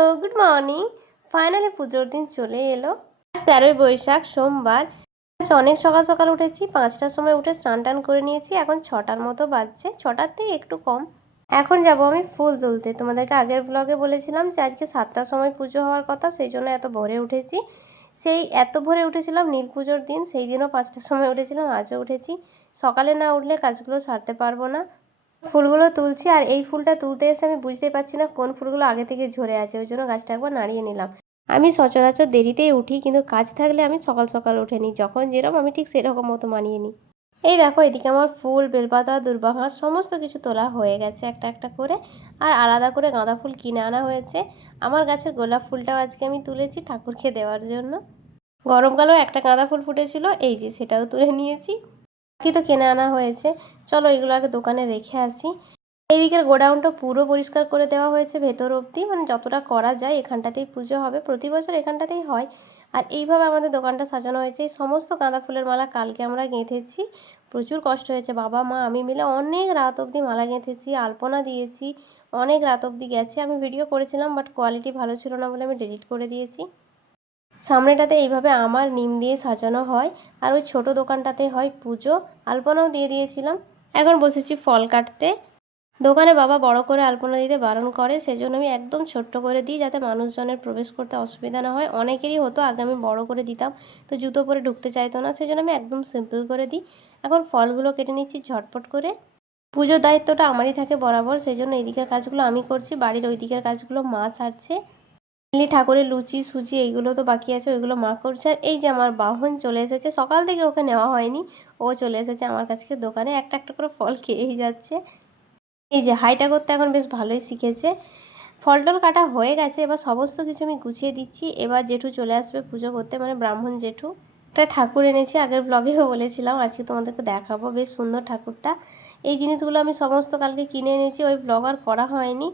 Hello, good morning. Finally পুজোর দিন চলে এলো। আজ 13ই বৈশাখ, সোমবার। আজ অনেক সকাল সকাল উঠেছি। 5টার সময় উঠে স্নান টান করে নিয়েছি। এখন 6টার মতো বাজছে, 6টার থেকে একটু কম। এখন যাব আমি ফুল তুলতে। তোমাদেরকে আগের ব্লগে বলেছিলাম যে আজকে 7টার সময় পুজো হওয়ার কথা, সেই জন্য এত ভোরে উঠেছি। সেই এত ভোরে উঠেছিলাম নীল পুজোর দিন, সেই দিনও 5টার সময় উঠেছিলাম, আজও উঠেছি। সকালে না উঠলে কাজগুলো সারতে পারবো না। ফুলগুলো তুলছি, আর এই ফুলটা তুলতে এসে আমি বুঝতে পারছি না কোন ফুলগুলো আগে থেকে ঝরে আছে, ওই জন্য গাছটা একবার নাড়িয়ে নিলাম। আমি সচরাচর দেরিতেই উঠি, কিন্তু কাজ থাকলে আমি সকাল সকাল উঠে নিই। যখন যেরকম আমি ঠিক সেরকম মতো মানিয়ে নিই। এই দেখো, এদিকে আমার ফুল, বেলপাতা, দুর্বাঘাস সমস্ত কিছু তোলা হয়ে গেছে একটা একটা করে। আর আলাদা করে গাঁদা ফুল কিনে আনা হয়েছে। আমার গাছের গোলাপ ফুলটাও আজকে আমি তুলেছি ঠাকুরকে দেওয়ার জন্য। গরমকালেও একটা গাঁদা ফুল ফুটেছিল, এই যে সেটাও তুলে নিয়েছি। বাকি তো কিনে আনা হয়েছে। চলো এগুলো আগে দোকানে রেখে আসি। এইদিকের গোডাউনটা পুরো পরিষ্কার করে দেওয়া হয়েছে ভেতর অবধি, মানে যতটা করা যায়। এখানটাতেই পুজো হবে, প্রতি বছর এখানটাতেই হয়। আর এইভাবে আমাদের দোকানটা সাজানো হয়েছে। এই সমস্ত গাঁদা ফুলের মালা কালকে আমরা গেঁথেছি। প্রচুর কষ্ট হয়েছে, বাবা মা আমি মিলে অনেক রাত অবধি মালা গেঁথেছি, আলপনা দিয়েছি। অনেক রাত অবধি গেছে। আমি ভিডিও করেছিলাম, বাট কোয়ালিটি ভালো ছিল না বলে আমি ডিলিট করে দিয়েছি। সামনেটাতে এইভাবে আমার নিম দিয়ে সাজানো হয়। আর ওই ছোট দোকানটাতে হয় পুজো। আলপনাও দিয়ে দিয়েছিলাম। এখন বসেছি ফল কাটতে। দোকানে বাবা বড় করে আলপনা দিতে বারণ করে, সেজন্য আমি একদম ছোট্ট করে দিই, যাতে মানুষজনের প্রবেশ করতে অসুবিধা না হয়। অনেকেরই হতো আগে আমি বড় করে দিতাম, তো জুতো পরে ঢুকতে চাইতো না, সেজন্য আমি একদম সিম্পল করে দিই। এখন ফলগুলো কেটে নিচ্ছি ঝটপট করে। পুজোর দায়িত্বটা আমারই থাকে বরাবর, সেই জন্য এদিকের কাজগুলো আমি করছি, বাড়ির ওই দিকের কাজগুলো মা সারছে। মেনলি ঠাকুরের লুচি সুজি এইগুলো তো বাকি আছে, ওইগুলো মা করছে। আর এই যে আমার বাহন চলে এসেছে, সকাল থেকে ওকে নেওয়া হয়নি, ও চলে এসেছে আমার কাছে দোকানে। একটা একটা করে ফল খেয়েই যাচ্ছে। এই যে হাইটা করতে এখন বেশ ভালোই শিখেছে। ফল টল কাটা হয়ে গেছে, এবার সমস্ত কিছু আমি গুছিয়ে দিচ্ছি। এবার জেঠু চলে আসবে পুজো করতে, মানে ব্রাহ্মণ জেঠু। একটা ঠাকুর এনেছি, আগের ব্লগেও বলেছিলাম, আজকে তোমাদেরকে দেখাবো। বেশ সুন্দর ঠাকুরটা। এই জিনিসগুলো আমি সমস্ত কালকে কিনে এনেছি, ওই ব্লগ আর করা হয়নি।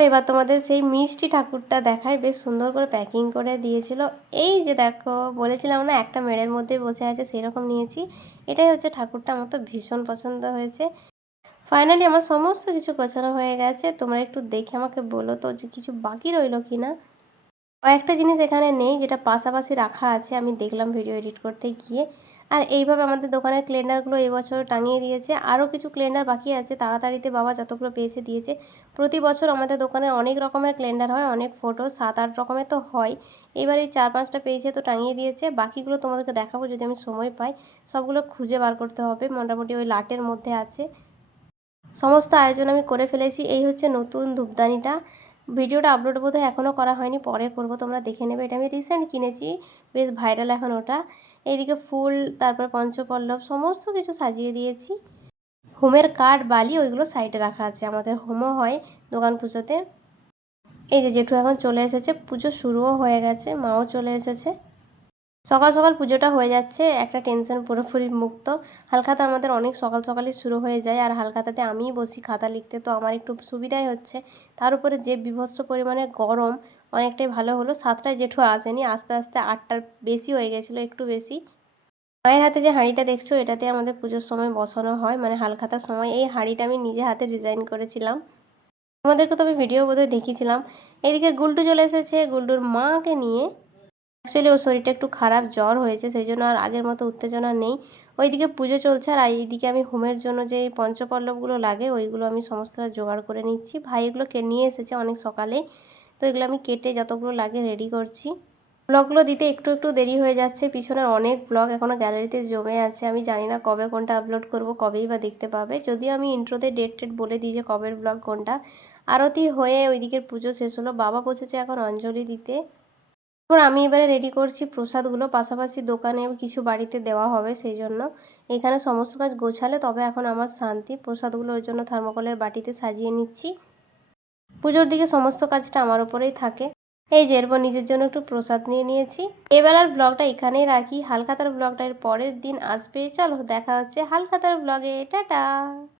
এবার তোমাদের সেই মিষ্টি ঠাকুরটা দেখায়, বেশ সুন্দর করে প্যাকিং করে দিয়েছিল। এই যে দেখো, বলেছিলাম না একটা মেড়ের মধ্যে বসে আছে, সেই রকম নিয়েছি। এটাই হচ্ছে ঠাকুরটা, আমার তো ভীষণ পছন্দ হয়েছে। ফাইনালি আমার সমস্ত কিছু গোছানো হয়ে গেছে। তোমরা একটু দেখে আমাকে বলো তো যে কিছু বাকি রইলো কিনা। কয়েকটা জিনিস এখানে নেই, যেটা পাশাপাশি রাখা আছে, আমি দেখলাম ভিডিও এডিট করতে গিয়ে। আর এইভাবে আমাদের দোকানের ক্লেন্ডারগুলো এবছর টাঙিয়ে দিয়েছে। আরও কিছু ক্লেন্ডার বাকি আছে, তাড়াতাড়িতে বাবা যতগুলো পেয়েছে দিয়েছে। প্রতি বছর আমাদের দোকানে অনেক রকমের ক্লেন্ডার হয়, অনেক ফটো 7-8 রকমের তো হয়। এবার এই 4-5টা পেয়েছে, তো টাঙিয়ে দিয়েছে। বাকিগুলো তোমাদেরকে দেখাবো যদি আমি সময় পাই। সবগুলো খুঁজে বার করতে হবে, মোটামুটি ওই লাটের মধ্যে আছে। সমস্ত আয়োজন আমি করে ফেলেছি। এই হচ্ছে নতুন ধূপদানিটা। ভিডিওটা আপলোড বোধহয় এখনও করা হয়নি, পরে করব, তোমরা দেখে নেবে। এটা আমি রিসেন্ট কিনেছি, বেশ ভাইরাল এখন ওটা। এইদিকে ফুল, তারপর পঞ্চপল্লব সমস্ত কিছু সাজিয়ে দিয়েছি। হোমের কাঠ বালি ওইগুলো সাইডে রাখা আছে, আমাদের হোমও হয় দোকান পুজোতে। এই যে জেঠু এখন চলে এসেছে, পুজো শুরুও হয়ে গেছে, মাও চলে এসেছে। সকাল সকাল পুজোটা হয়ে যাচ্ছে, একটা টেনশন পুরোপুরি মুক্ত। হালখাতা আমাদের অনেক সকাল সকালই শুরু হয়ে যায়, আর হালখাতাতে আমিই বসি খাতা লিখতে, তো আমার একটু সুবিধাই হচ্ছে। তার উপরে যে বীভৎস পরিমাণে গরম, অনেকটাই ভালো হলো। 7টায় জেঠু আসেনি, আস্তে আস্তে 8টার বেশি হয়ে গেছিলো, একটু বেশি। মায়ের হাতে যে হাঁড়িটা দেখছো, এটাতে আমাদের পুজোর সময় বসানো হয়, মানে হালখাতার সময়। এই হাঁড়িটা আমি নিজে হাতে ডিজাইন করেছিলাম, তোমাদেরকে তো আমি ভিডিও বোধহয় দেখিয়েছিলাম। এদিকে গুলটু চলে এসেছে গুলটুর মাকে নিয়ে। অ্যাকচুয়ালি ওর শরীরটা একটু খারাপ, জ্বর হয়েছে, সেই জন্য আর আগের মতো উত্তেজনা নেই। ওইদিকে পুজো চলছে, আর এইদিকে আমি হোমের জন্য যে পঞ্চপল্লবগুলো লাগে ওইগুলো আমি সমস্তটা জোগাড় করে নিচ্ছি। ভাই এগুলো নিয়ে এসেছে অনেক সকালে, তো এগুলো আমি কেটে যতগুলো লাগে রেডি করছি। ব্লগগুলো দিতে একটু একটু দেরি হয়ে যাচ্ছে, পিছনের অনেক ব্লগ এখনও গ্যালারিতে জমে আছে। আমি জানি না কবে কোনটা আপলোড করব, কবেই বা দেখতে পাবে। যদিও আমি ইন্ট্রোতে ডেট টেট বলে দিই যে কবের ব্লগ কোনটা। আরতি হয়ে ওইদিকের পুজো শেষ হলো, বাবা বসেছে এখন অঞ্জলি দিতে। তারপর আমি এবারে রেডি করছি প্রসাদগুলো, পাশাপাশি দোকানে কিছু বাড়িতে দেওয়া হবে, সেই জন্য এখানে সমস্ত কাজ গোছালে তবে এখন আমার শান্তি। প্রসাদগুলো ওই জন্য থার্মোকলের বাটিতে সাজিয়ে নিচ্ছি। পুজোর দিকে সমস্ত কাজটা আমার ওপরেই থাকে। এই যে এরপর নিজের জন্য একটু প্রসাদ নিয়ে নিয়েছি। এবেলার ব্লগটা এখানেই রাখি, হালখাতার ব্লগটা এর পরের দিন আসবে। চলো দেখা হচ্ছে হালখাতার ব্লগে, টাটা।